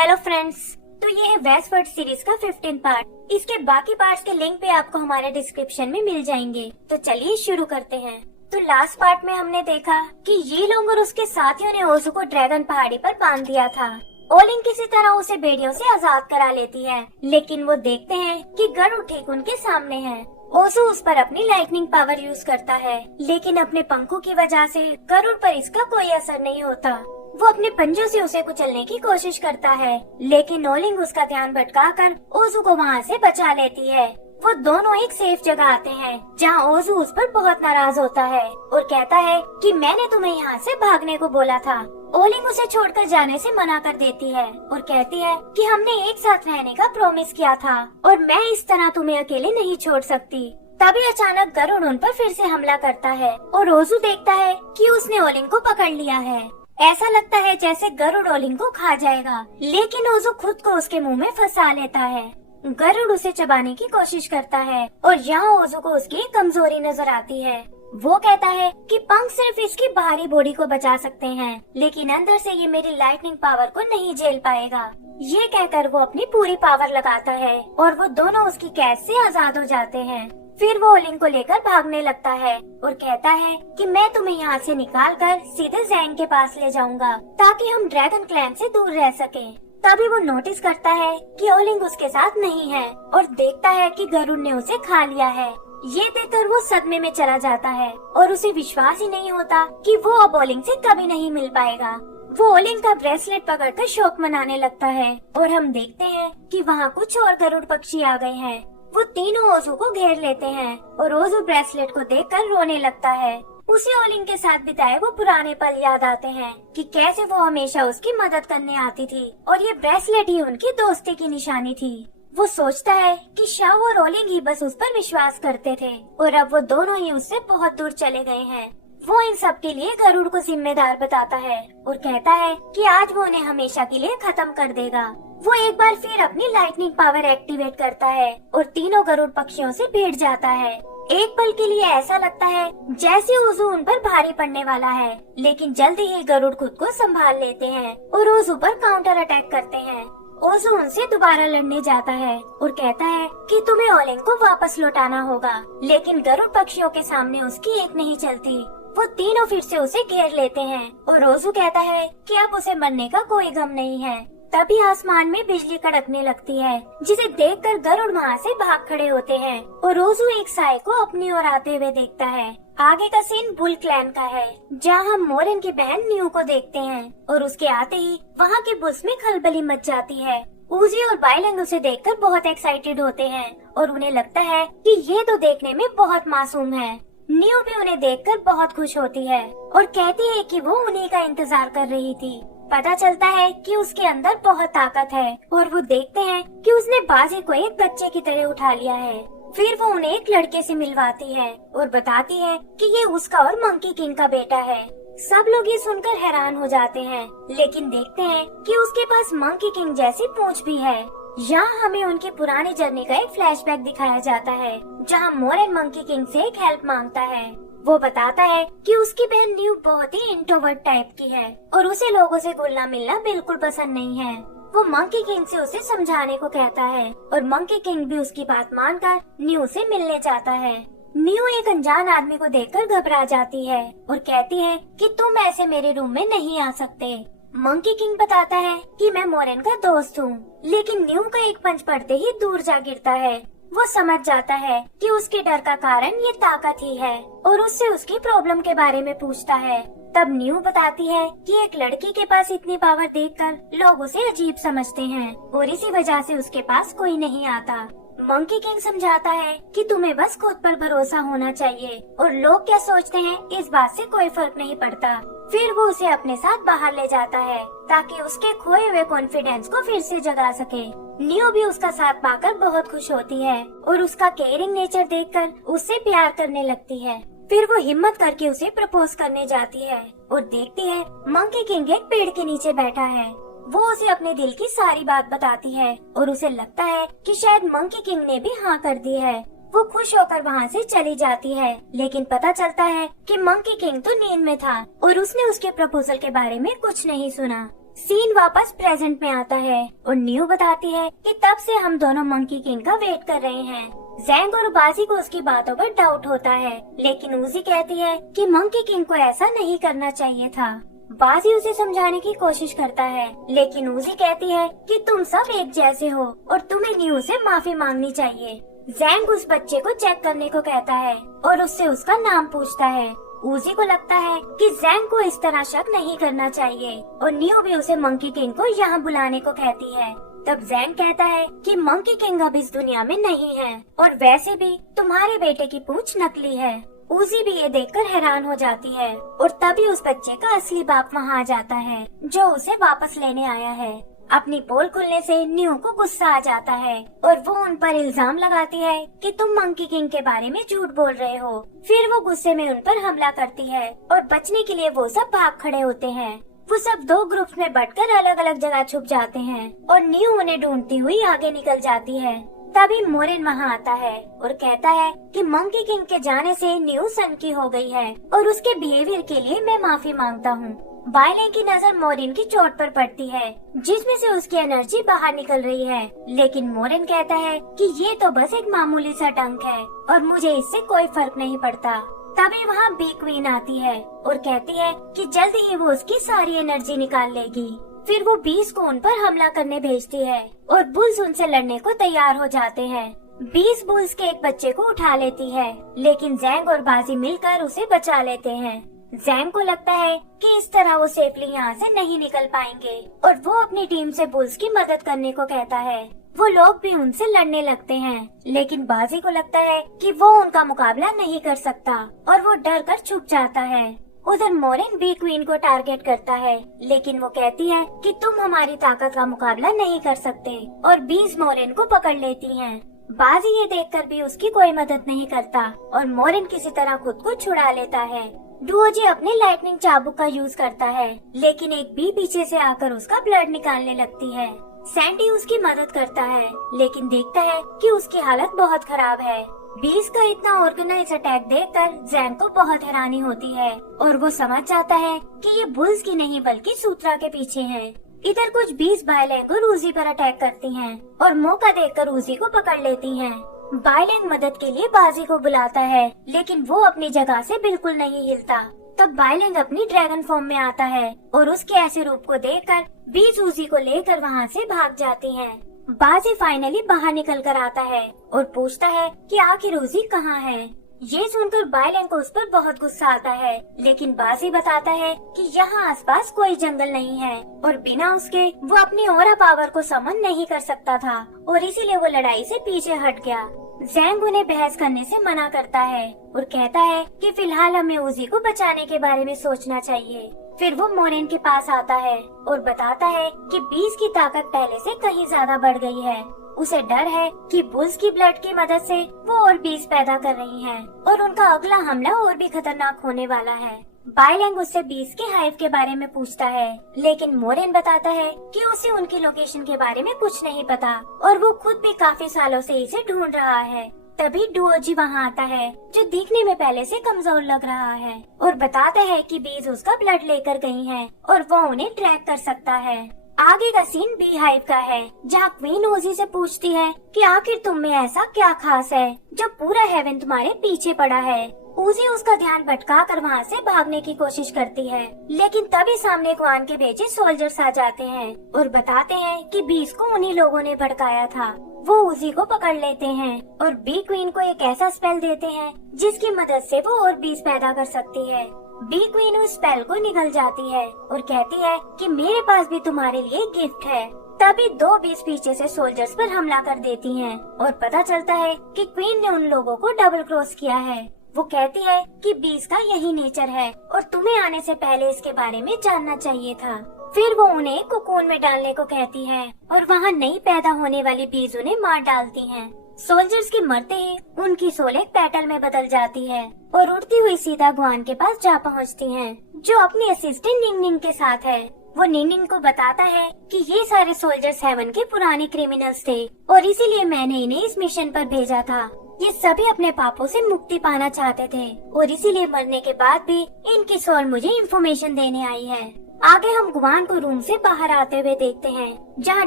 Hello friends, तो ये है वेस्टवर्ल्ड सीरीज का 15 पार्ट। इसके बाकी पार्ट्स के लिंक भी आपको हमारे डिस्क्रिप्शन में मिल जाएंगे। तो चलिए शुरू करते हैं। तो लास्ट पार्ट में हमने देखा कि ये लोग और उसके साथियों ने ओजू को ड्रैगन पहाड़ी पर बांध दिया था। ओलिंग किसी तरह उसे बेड़ियों से आजाद करा लेती है, लेकिन वो देखते हैं कि गरुड़ ठीक उनके सामने है। ओजू उस पर अपनी लाइटनिंग पावर यूज करता है, लेकिन अपने पंखों की वजह से गरुड़ पर इसका कोई असर नहीं होता। वो अपने पंजों से उसे कुचलने की कोशिश करता है, लेकिन ओलिंग उसका ध्यान भटकाकर ओजू को वहाँ से बचा लेती है। वो दोनों एक सेफ जगह आते हैं, जहाँ ओजू उस पर बहुत नाराज होता है और कहता है कि मैंने तुम्हें यहाँ से भागने को बोला था। ओलिंग उसे छोड़कर जाने से मना कर देती है और कहती है कि हमने एक साथ रहने का प्रॉमिस किया था और मैं इस तरह तुम्हें अकेले नहीं छोड़ सकती। तभी अचानक गरुड़ उन पर फिर से हमला करता है और ओजू देखता है कि उसने ओलिंग को पकड़ लिया है। ऐसा लगता है जैसे गरुड़ ओलिंग को खा जाएगा, लेकिन ओजू खुद को उसके मुंह में फंसा लेता है। गरुड़ उसे चबाने की कोशिश करता है और यहाँ ओजू को उसकी कमजोरी नजर आती है। वो कहता है कि पंख सिर्फ इसकी बाहरी बॉडी को बचा सकते हैं, लेकिन अंदर से ये मेरी लाइटनिंग पावर को नहीं झेल पाएगा। ये कहकर वो अपनी पूरी पावर लगाता है और वो दोनों उसकी कैद से आजाद हो जाते हैं। फिर वो ओलिंग को लेकर भागने लगता है और कहता है कि मैं तुम्हें यहाँ से निकालकर सीधे जैंग के पास ले जाऊंगा, ताकि हम ड्रैगन क्लैन से दूर रह सकें। तभी वो नोटिस करता है कि ओलिंग उसके साथ नहीं है और देखता है कि गरुड़ ने उसे खा लिया है। ये देखकर वो सदमे में चला जाता है और उसे विश्वास ही नहीं होता कि वो अब ओलिंग से कभी नहीं मिल पाएगा। वो ओलिंग का ब्रेसलेट पकड़कर शोक मनाने लगता है और हम देखते हैं कि वहाँ कुछ और गरुड़ पक्षी आ गए हैं। वो तीनों ओजू को घेर लेते हैं और ओजू ब्रेसलेट को देखकर रोने लगता है। उसे ओलिंग के साथ बिताए वो पुराने पल याद आते हैं कि कैसे वो हमेशा उसकी मदद करने आती थी और ये ब्रेसलेट ही उनकी दोस्ती की निशानी थी। वो सोचता है कि शाओ और ओलिंग ही बस उस पर विश्वास करते थे और अब वो दोनों ही उससे बहुत दूर चले गए हैं। वो इन सब के लिए गरुड़ को जिम्मेदार बताता है और कहता है कि आज वो उन्हें हमेशा के लिए खत्म कर देगा। वो एक बार फिर अपनी लाइटनिंग पावर एक्टिवेट करता है और तीनों गरुड़ पक्षियों से भिड़ जाता है। एक पल के लिए ऐसा लगता है जैसे ओजू उन पर भारी पड़ने वाला है, लेकिन जल्दी ही गरुड़ खुद को संभाल लेते हैं और ओजू पर काउंटर अटैक करते हैं। ओजू उनसे दोबारा लड़ने जाता है और कहता है कि तुम्हें ओलिंग को वापस लौटाना होगा, लेकिन गरुड़ पक्षियों के सामने उसकी एक नहीं चलती। वो तीनों फिर से उसे घेर लेते हैं और ओजू कहता है कि अब उसे मरने का कोई गम नहीं है। तभी आसमान में बिजली कड़कने लगती है, जिसे देखकर गरुड़ वहाँ से भाग खड़े होते हैं और ओजू एक साए को अपनी ओर आते हुए देखता है। आगे का सीन बुल क्लैन का है, जहाँ हम मोरन की बहन न्यू को देखते हैं और उसके आते ही वहाँ के बुल्स में खलबली मच जाती है। उजी और बाइलैंग उसे देखकर बहुत एक्साइटेड होते हैं और उन्हें लगता है कि ये तो देखने में बहुत मासूम है। न्यू भी उन्हें देखकर बहुत खुश होती है और कहती है कि वो उन्हीं का इंतजार कर रही थी। पता चलता है कि उसके अंदर बहुत ताकत है और वो देखते हैं कि उसने बाजी को एक बच्चे की तरह उठा लिया है। फिर वो उन्हें एक लड़के से मिलवाती है और बताती है कि ये उसका और मंकी किंग का बेटा है। सब लोग ये सुनकर हैरान हो जाते हैं, लेकिन देखते हैं कि उसके पास मंकी किंग जैसी पूंछ भी है। यहाँ हमें उनकी पुरानी जर्नी का एक फ्लैशबैक दिखाया जाता है, जहाँ मोरन मंकी किंग से एक हेल्प मांगता है। वो बताता है कि उसकी बहन न्यू बहुत ही इंट्रोवर्ट टाइप की है और उसे लोगों से घुलना मिलना बिल्कुल पसंद नहीं है। वो मंकी किंग से उसे समझाने को कहता है और मंकी किंग भी उसकी बात मानकर न्यू से मिलने जाता है। न्यू एक अनजान आदमी को देखकर घबरा जाती है और कहती है कि तुम ऐसे मेरे रूम में नहीं आ सकते। मंकी किंग बताता है कि मैं मोरन का दोस्त हूँ, लेकिन न्यू का एक पंच पड़ते ही दूर जा गिरता है। वो समझ जाता है कि उसके डर का कारण ये ताकत ही है और उससे उसकी प्रॉब्लम के बारे में पूछता है। तब न्यू बताती है कि एक लड़की के पास इतनी पावर देखकर लोग उसे अजीब समझते हैं और इसी वजह से उसके पास कोई नहीं आता। मंकी किंग समझाता है कि तुम्हें बस खुद पर भरोसा होना चाहिए और लोग क्या सोचते हैं इस बात से कोई फर्क नहीं पड़ता। फिर वो उसे अपने साथ बाहर ले जाता है ताकि उसके खोए हुए कॉन्फिडेंस को फिर से जगा सके। न्यू भी उसका साथ पाकर बहुत खुश होती है और उसका केयरिंग नेचर देखकर उससे प्यार करने लगती है। फिर वो हिम्मत करके उसे प्रपोज करने जाती है और देखती है मंकी किंग एक पेड़ के नीचे बैठा है। वो उसे अपने दिल की सारी बात बताती है और उसे लगता है कि शायद मंकी किंग ने भी हाँ कर दी है। वो खुश होकर वहाँ से चली जाती है, लेकिन पता चलता है कि मंकी किंग तो नींद में था और उसने उसके प्रपोजल के बारे में कुछ नहीं सुना। सीन वापस प्रेजेंट में आता है और न्यू बताती है कि तब से हम दोनों मंकी किंग का वेट कर रहे हैं। जैंग और बाजी को उसकी बातों पर डाउट होता है, लेकिन उजी कहती है कि मंकी किंग को ऐसा नहीं करना चाहिए था। बाजी उसे समझाने की कोशिश करता है, लेकिन उजी कहती है कि तुम सब एक जैसे हो और तुम्हें न्यू से माफी मांगनी चाहिए। जैंग उस बच्चे को चेक करने को कहता है और उससे उसका नाम पूछता है। उजी को लगता है कि जैंग को इस तरह शक नहीं करना चाहिए और न्यू भी उसे मंकी किंग को यहाँ बुलाने को कहती है। तब जैंग कहता है कि मंकी किंग अब इस दुनिया में नहीं है और वैसे भी तुम्हारे बेटे की पूंछ नकली है। उजी भी ये देखकर हैरान हो जाती है और तभी उस बच्चे का असली बाप वहाँ आ जाता है जो उसे वापस लेने आया है। अपनी पोल खुलने से न्यू को गुस्सा आ जाता है और वो उन पर इल्जाम लगाती है कि तुम मंकी किंग के बारे में झूठ बोल रहे हो। फिर वो गुस्से में उन पर हमला करती है और बचने के लिए वो सब भाग खड़े होते हैं। वो सब 2 ग्रुप्स में बंटकर अलग अलग जगह छुप जाते हैं और न्यू उन्हें ढूंढती हुई आगे निकल जाती है। तभी मोरिन वहाँ आता है और कहता है कि मंकी किंग के जाने से न्यू सनकी हो गई है और उसके बिहेवियर के लिए मैं माफी मांगता हूँ। बायलेंग की नजर मोरिन की चोट पर पड़ती है जिसमें से उसकी एनर्जी बाहर निकल रही है, लेकिन मोरिन कहता है कि ये तो बस एक मामूली सा डंक है और मुझे इससे कोई फर्क नहीं पड़ता। तभी वहाँ बी क्वीन आती है और कहती है कि जल्दी ही वो उसकी सारी एनर्जी निकाल लेगी। फिर वो बीस को उन पर हमला करने भेजती है और बुल्स उनसे लड़ने को तैयार हो जाते हैं। बीस बुल्स के एक बच्चे को उठा लेती है, लेकिन जैंग और बाजी मिलकर उसे बचा लेते हैं। जैंग को लगता है कि इस तरह वो सेफली यहाँ से नहीं निकल पाएंगे और वो अपनी टीम से बुल्स की मदद करने को कहता है। वो लोग भी उनसे लड़ने लगते हैं, लेकिन बाजी को लगता है कि वो उनका मुकाबला नहीं कर सकता और वो डर कर छुप जाता है। उधर मोरिन बी क्वीन को टारगेट करता है, लेकिन वो कहती है कि तुम हमारी ताकत का मुकाबला नहीं कर सकते और बीस मोरिन को पकड़ लेती हैं। बाजी ये देखकर भी उसकी कोई मदद नहीं करता और मोरिन किसी तरह खुद को छुड़ा लेता है। डुओजी अपने लाइटनिंग चाबुक का यूज करता है, लेकिन एक बी पीछे से आकर उसका ब्लड निकालने लगती है। सैंडी उसकी मदद करता है, लेकिन देखता है कि उसकी हालत बहुत खराब है। बीस का इतना ऑर्गेनाइज अटैक देखकर जैंग को बहुत हैरानी होती है और वो समझ जाता है कि ये बुल्स की नहीं बल्कि सूत्रा के पीछे हैं। इधर कुछ 20 बायलैंग और उजी पर अटैक करती हैं और मौका देखकर उजी को पकड़ लेती हैं। बायलैंग मदद के लिए बाजी को बुलाता है, लेकिन वो अपनी जगह से बिल्कुल नहीं हिलता। तब बायलैंग अपनी ड्रैगन फॉर्म में आता है और उसके ऐसे रूप को देखकर 20 उजी को लेकर वहाँ से भाग जाती हैं। बाजी फाइनली बाहर निकल कर आता है और पूछता है कि आखिर उजी कहाँ है। ये सुनकर बायलैंग को उस पर बहुत गुस्सा आता है, लेकिन बाजी बताता है कि यहाँ आसपास कोई जंगल नहीं है और बिना उसके वो अपनी ऑरा पावर को समन नहीं कर सकता था और इसीलिए वो लड़ाई से पीछे हट गया। जैंग उन्हें बहस करने से मना करता है और कहता है कि फिलहाल हमें उजी को बचाने के बारे में सोचना चाहिए। फिर वो मोरिन के पास आता है और बताता है कि बीस की ताकत पहले से कहीं ज्यादा बढ़ गई है। उसे डर है कि बुल्स की ब्लड की मदद से वो और बीस पैदा कर रही हैं और उनका अगला हमला और भी खतरनाक होने वाला है। बायलैंग उससे बीस के हाइव के बारे में पूछता है, लेकिन मोरिन बताता है कि उसे उनकी लोकेशन के बारे में कुछ नहीं पता और वो खुद भी काफी सालों से इसे ढूंढ रहा है। तभी डुओजी वहाँ आता है, जो दिखने में पहले से कमजोर लग रहा है और बताता है कि बीज उसका ब्लड लेकर गई हैं और वो उन्हें ट्रैक कर सकता है। आगे का सीन बी हाइव का है, जहाँ क्वीन ओजी से पूछती है कि आखिर तुम में ऐसा क्या खास है जो पूरा हेवन तुम्हारे पीछे पड़ा है। ओजी उसका ध्यान भटका कर वहाँ से भागने की कोशिश करती है, लेकिन तभी सामने क्वान के भेजे सोल्जर्स आ जाते हैं और बताते हैं कि बीस को उन्हीं लोगों ने भड़काया था। वो उजी को पकड़ लेते हैं और बी क्वीन को एक ऐसा स्पेल देते हैं जिसकी मदद से वो और बीस पैदा कर सकती है। बी क्वीन उस स्पेल को निगल जाती है और कहती है कि मेरे पास भी तुम्हारे लिए गिफ्ट है। तभी 2 बीस पीछे से सोल्जर्स पर हमला कर देती हैं और पता चलता है कि क्वीन ने उन लोगों को डबल क्रॉस किया है। वो कहती है कि बीस का यही नेचर है और तुम्हें आने से पहले इसके बारे में जानना चाहिए था। फिर वो उन्हें कोकून में डालने को कहती है और वहाँ नई पैदा होने वाली बीज उन्हें मार डालती हैं। सोल्जर्स के मरते ही उनकी सोल एक पेटल में बदल जाती है और उड़ती हुई सीधा ग्वान के पास जा पहुँचती हैं, जो अपनी असिस्टेंट निंग निंग के साथ है। वो निंग निंग को बताता है कि ये सारे सोल्जर्स हेवन के पुराने क्रिमिनल्स थे और इसीलिए मैंने इन्हें इस मिशन पर भेजा था। ये सभी अपने पापों से मुक्ति पाना चाहते थे और इसीलिए मरने के बाद भी इनकी सोल मुझे इंफॉर्मेशन देने आई है। आगे हम गुआन को रूम से बाहर आते हुए देखते हैं, जहाँ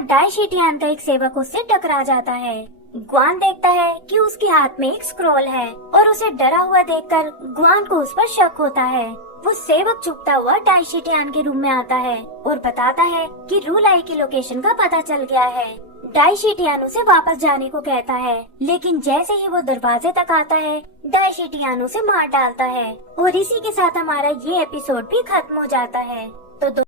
डाइशिटियान का एक सेवक उससे टकरा जाता है। गुआन देखता है कि उसके हाथ में एक स्क्रॉल है और उसे डरा हुआ देखकर गुआन को उस पर शक होता है। वो सेवक चुपता हुआ डाइशिटियान के रूम में आता है और बताता है कि रूलाई की लोकेशन का पता चल गया है। डाइशिटियान उसे वापस जाने को कहता है, लेकिन जैसे ही वो दरवाजे तक आता है, डाइशिटियान उसे मार डालता है और इसी के साथ हमारा ये एपिसोड भी खत्म हो जाता है। तो